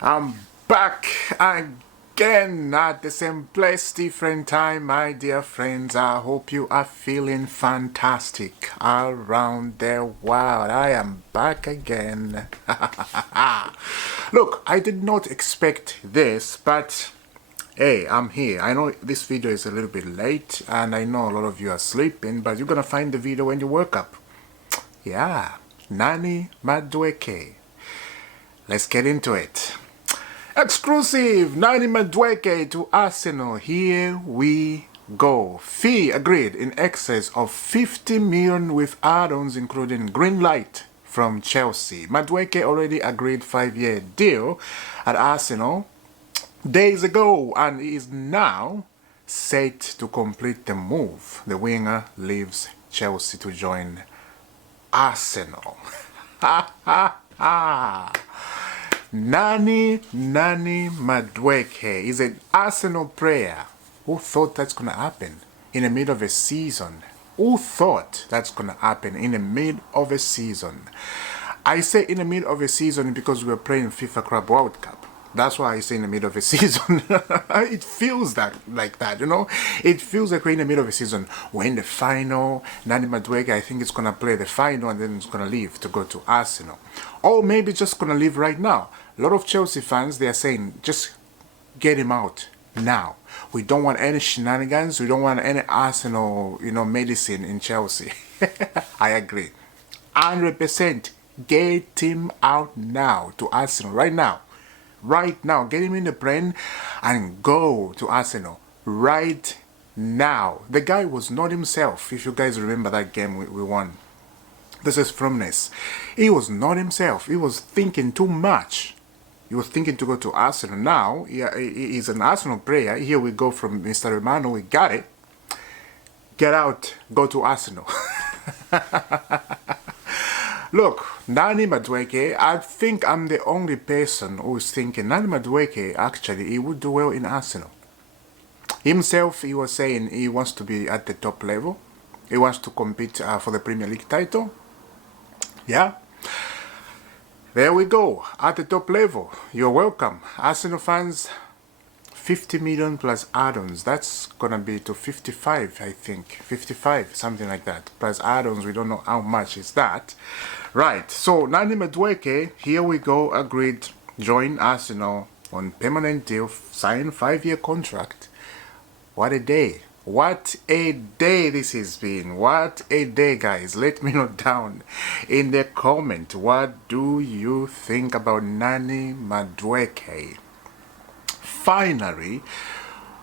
I'm back again at the same place, different time, my dear friends. I hope you are feeling fantastic around the world. I am back again. Look, I did not expect this, but hey, I'm here. I know this video is a little bit late, and I know a lot of you are sleeping, but you're gonna find the video when you wake up. Yeah, Noni Madueke. Let's get into it. Exclusive, Noni Madueke to Arsenal. Here we go. Fee agreed in excess of 50 million with add-ons including green light from Chelsea. Madueke already agreed 5-year deal at Arsenal days ago and is now set to complete the move. The winger leaves Chelsea to join Arsenal. Ha ha ha! Noni Madueke is an Arsenal player. Who thought that's gonna happen in the middle of a season? Who thought that's gonna happen in the middle of a season? I say in the middle of a season because we're playing FIFA Club World Cup. That's why I say in the middle of a season. It feels like that, you know? It feels like we're in the middle of a season. We're in the final. Noni Madueke, I think it's going to play the final and then it's going to leave to go to Arsenal. Or maybe just going to leave right now. A lot of Chelsea fans, they are saying, just get him out now. We don't want any shenanigans. We don't want any Arsenal, medicine in Chelsea. I agree. 100%. Get him out now to Arsenal right now. Right now, get him in the plane and go to Arsenal right now. The guy was not himself. If you guys remember that game we won, this is firmness. He was not himself. He was thinking too much. He was thinking to go to Arsenal. Now he's an Arsenal player. Here we go from Mr. Romano. We got it. Get out. Go to Arsenal. Look, Noni Madueke, I think I'm the only person who is thinking Noni Madueke, actually, he would do well in Arsenal. Himself, he was saying he wants to be at the top level. He wants to compete for the Premier League title. Yeah. There we go, at the top level. You're welcome. Arsenal fans, 50 million plus add-ons. That's gonna be to 55, I think. 55, something like that. Plus add-ons, we don't know how much is that. Right, so Noni Madueke, here we go, agreed, join Arsenal on permanent deal, sign 5-year contract. What a day. What a day this has been. What a day, guys. Let me know down in the comment. What do you think about Noni Madueke? Finally,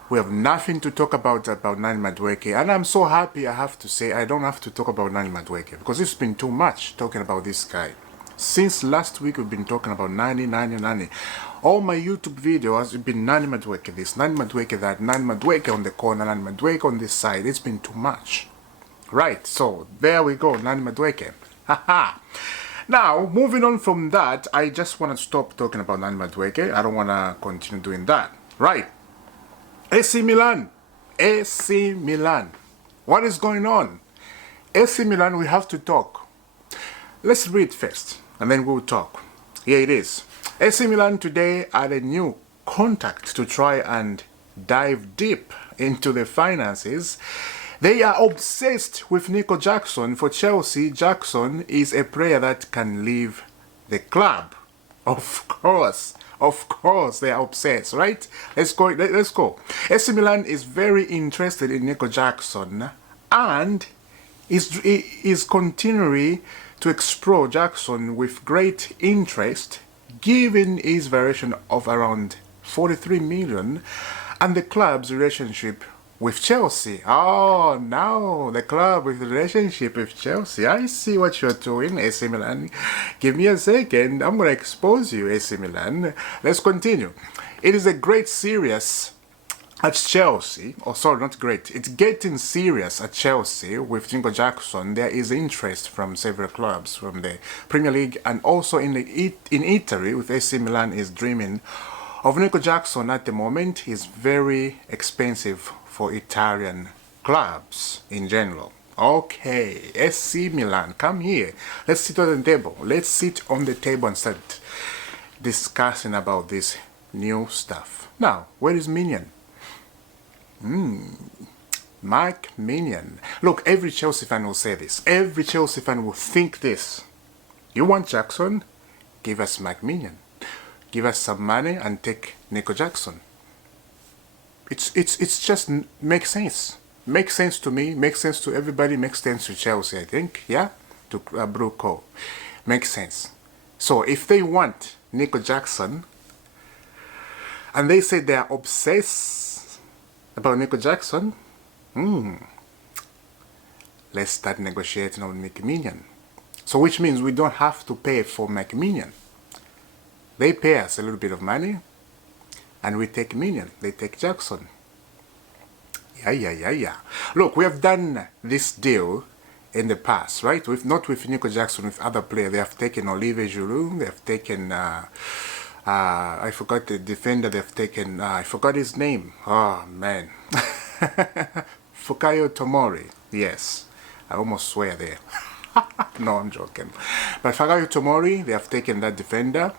we have nothing to talk about Noni Madueke, and I'm so happy I have to say I don't have to talk about Noni Madueke because it's been too much talking about this guy. Since last week we've been talking about Nani. All my YouTube videos have been Noni Madueke this, Noni Madueke that, Noni Madueke on the corner, Noni Madueke on this side. It's been too much. Right, so there we go, Noni Madueke. Haha. Now, moving on from that, I just want to stop talking about Noni Madueke. I don't want to continue doing that. Right. AC Milan. AC Milan. What is going on? AC Milan, we have to talk. Let's read first, and then we'll talk. Here it is. AC Milan today had a new contact to try and dive deep into the finances. They are obsessed with Nico Jackson. For Chelsea, Jackson is a player that can leave the club. Of course, they are obsessed, right? Let's go. AC Milan is very interested in Nico Jackson and is continuing to explore Jackson with great interest, given his valuation of around 43 million and the club's relationship with Chelsea. Oh, now the club with the relationship with Chelsea. I see what you're doing, AC Milan. Give me a second. I'm going to expose you, AC Milan. Let's continue. It is a great serious at Chelsea. Oh, sorry, not great. It's getting serious at Chelsea with Nico Jackson. There is interest from several clubs from the Premier League and also in Italy with AC Milan is dreaming of Nico Jackson at the moment. He's very expensive for Italian clubs in general. Okay, AC Milan, come here. Let's sit on the table. Let's sit on the table and start discussing about this new stuff. Now, where is Minion? Mike Minion. Look, every Chelsea fan will say this. Every Chelsea fan will think this. You want Jackson? Give us Mike Minion. Give us some money and take Nico Jackson. It's just makes sense. Makes sense to me. Makes sense to everybody. Makes sense to Chelsea, I think. Yeah, to Bruco. Makes sense. So if they want Nico Jackson, and they say they are obsessed about Nico Jackson, let's start negotiating on McMinion. So which means we don't have to pay for McMinion. They pay us a little bit of money, and we take Minion. They take Jackson. Yeah. Look, we have done this deal in the past, right? Not with Nico Jackson, with other players. They have taken Olivier Giroud. They have taken, I forgot the defender. They have taken, I forgot his name. Oh, man. Fikayo Tomori. Yes. I almost swear there. No, I'm joking. But Fikayo Tomori, they have taken that defender.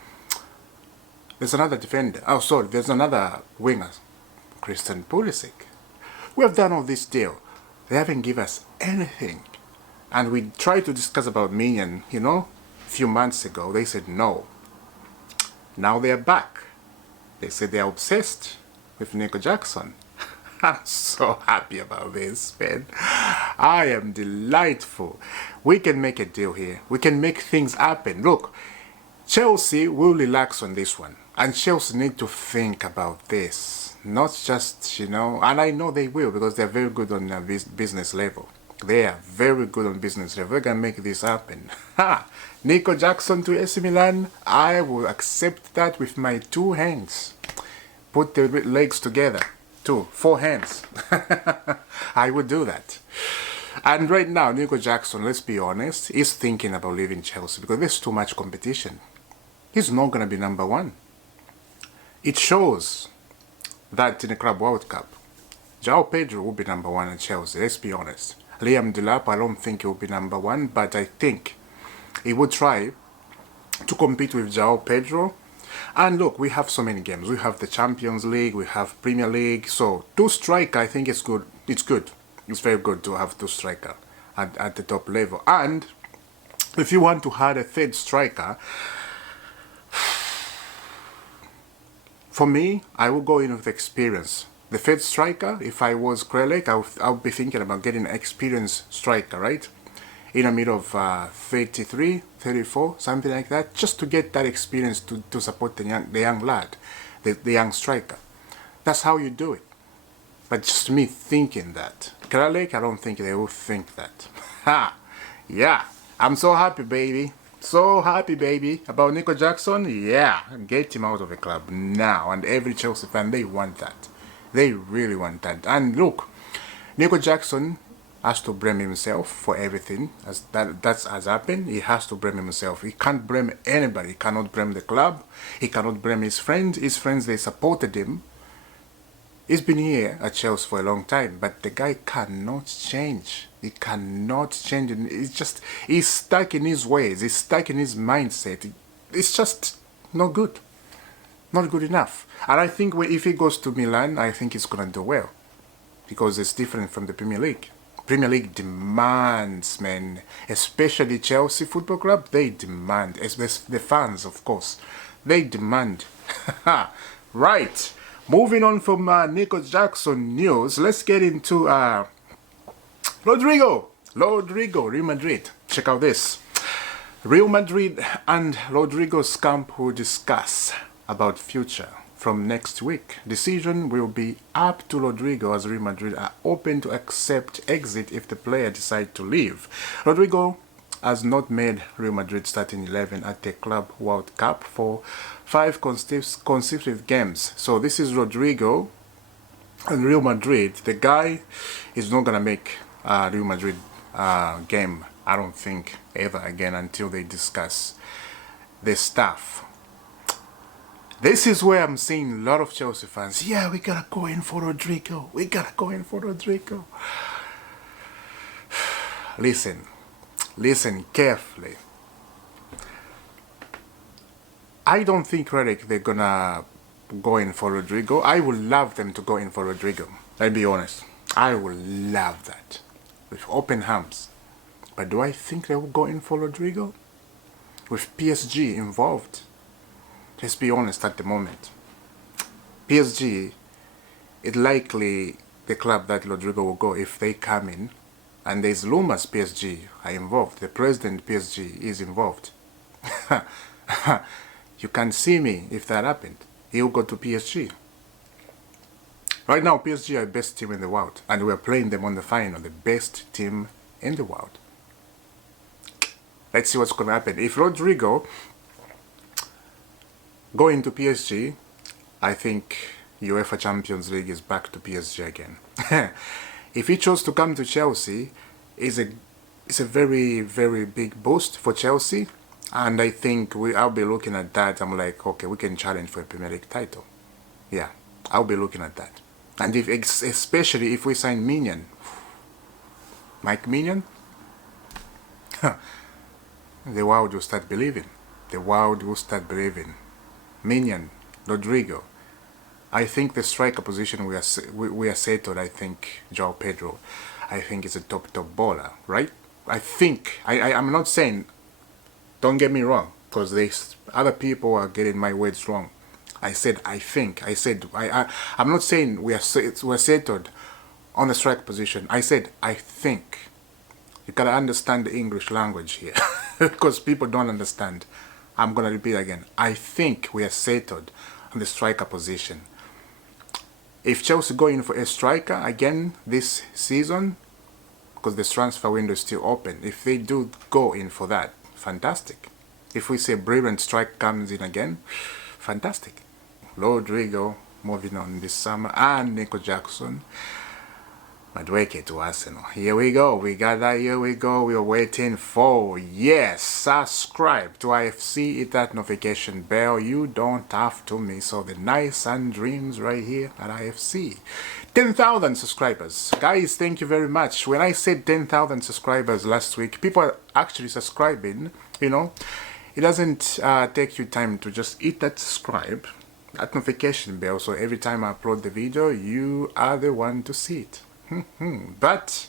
There's another defender. Oh, sorry. There's another winger. Christian Pulisic. We have done all this deal. They haven't given us anything. And we tried to discuss about Minion, you know, a few months ago. They said no. Now they're back. They said they're obsessed with Nico Jackson. I'm so happy about this, man. I am delightful. We can make a deal here. We can make things happen. Look, Chelsea will relax on this one. And Chelsea need to think about this. Not just, you know, and I know they will because they're very good on business level. They are very good on business level. They're going to make this happen. Nico Jackson to AC Milan, I will accept that with my 2 hands. Put the legs together. 4 hands. I would do that. And right now, Nico Jackson, let's be honest, is thinking about leaving Chelsea because there's too much competition. He's not going to be number 1. It shows that in the Club World Cup, João Pedro will be number 1 at Chelsea, let's be honest. Liam Delap, I don't think he will be number 1, but I think he would try to compete with João Pedro. And look, we have so many games. We have the Champions League, we have Premier League. So 2 striker, I think it's good. It's good. It's very good to have 2 striker at the top level. And if you want to add a 3rd striker, for me, I will go in with experience. The 3rd striker, if I was Krelek, I would be thinking about getting an experienced striker, right? In the middle of 33, 34, something like that, just to get that experience to support the young lad, the young striker. That's how you do it. But just me thinking that. Krelek, I don't think they will think that. Ha! Yeah, I'm so happy, baby. So happy, baby. About Nico Jackson, yeah, get him out of the club now. And every Chelsea fan, they want that. They really want that. And look, Nico Jackson has to blame himself for everything that has happened. He has to blame himself. He can't blame anybody. He cannot blame the club. He cannot blame his friends. His friends, they supported him. He's been here at Chelsea for a long time, but the guy cannot change. He cannot change. He's stuck in his ways. He's stuck in his mindset. It's just not good. Not good enough. And I think if he goes to Milan, I think he's going to do well. Because it's different from the Premier League. Premier League demands, man. Especially Chelsea Football Club, they demand. The fans, of course. They demand. Right. Moving on from Nico Jackson news, let's get into Rodrigo, Real Madrid. Check out this. Real Madrid and Rodrigo's camp will discuss about future from next week. Decision will be up to Rodrigo as Real Madrid are open to accept exit if the player decides to leave. Rodrigo has not made Real Madrid starting 11 at the Club World Cup for 5 consecutive games. So this is Rodrigo and Real Madrid. The guy is not gonna make Real Madrid game, I don't think, ever again until they discuss the stuff. This is where I'm seeing a lot of Chelsea fans. Yeah, we gotta go in for Rodrigo. We gotta go in for Rodrigo. Listen carefully. I don't think Redick they're gonna go in for Rodrigo. I would love them to go in for Rodrigo. I'll be honest. I would love that. With open arms. But do I think they will go in for Rodrigo? With PSG involved? Let's be honest at the moment. PSG, it's likely the club that Rodrigo will go if they come in. And there's rumors PSG are involved. The president PSG is involved. You can't see me if that happened. He'll go to PSG. Right now, PSG are the best team in the world. And we're playing them on the final. The best team in the world. Let's see what's going to happen. If Rodrigo go into PSG, I think UEFA Champions League is back to PSG again. If he chose to come to Chelsea, it's a very, very big boost for Chelsea. And I think I'll be looking at that. I'm like, okay, we can challenge for a Premier League title. Yeah, I'll be looking at that. And especially if we sign Minion. Mike Minion? The world will start believing. The world will start believing. Minion, Rodrigo. I think the striker position we are settled. I think Joao Pedro. I think is a top bowler, right? I think. I'm not saying. Don't get me wrong, because other people are getting my words wrong. I said I think. I said I'm not saying we're settled on the striker position. I said I think. You gotta understand the English language here, because people don't understand. I'm gonna repeat again. I think we are settled on the striker position. If Chelsea go in for a striker again this season, because the transfer window is still open, if they do go in for that, fantastic. If we say a brilliant striker comes in again, fantastic. Rodrigo moving on this summer, and Nico Jackson, Madueke to Arsenal. Here we go. We got that. Here we go. We are waiting for. Yes, subscribe to IFC. Hit that notification bell. You don't have to miss all the nice and dreams right here at IFC. 10,000 subscribers. Guys, thank you very much. When I said 10,000 subscribers last week, people are actually subscribing. You know, it doesn't take you time to just hit that subscribe, that notification bell. So every time I upload the video, you are the one to see it. But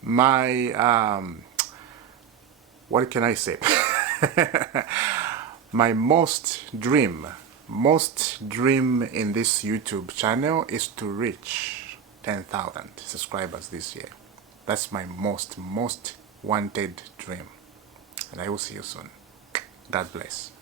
my what can I say? My most dream in this YouTube channel is to reach 10,000 subscribers this year. That's my most wanted dream. And I will see you soon. God bless.